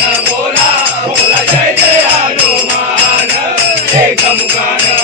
बोला बोला जय जय हनुमान. जय गमगान.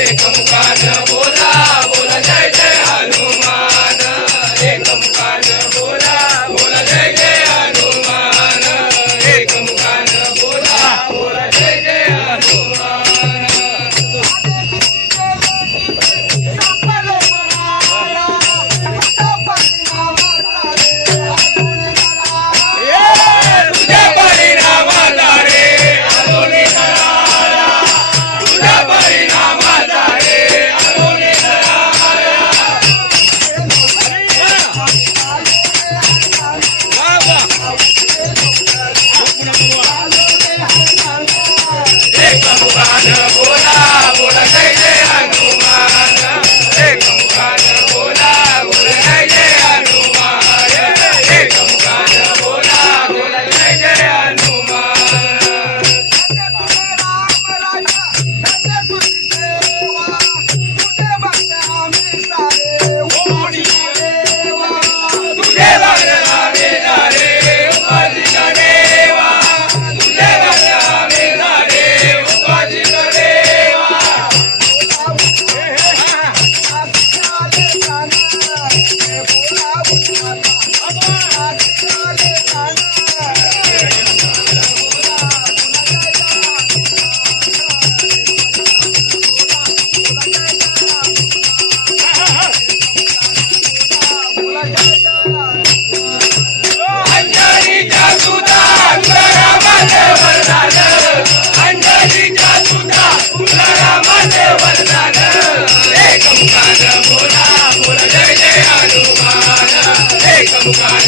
एक मुखान एक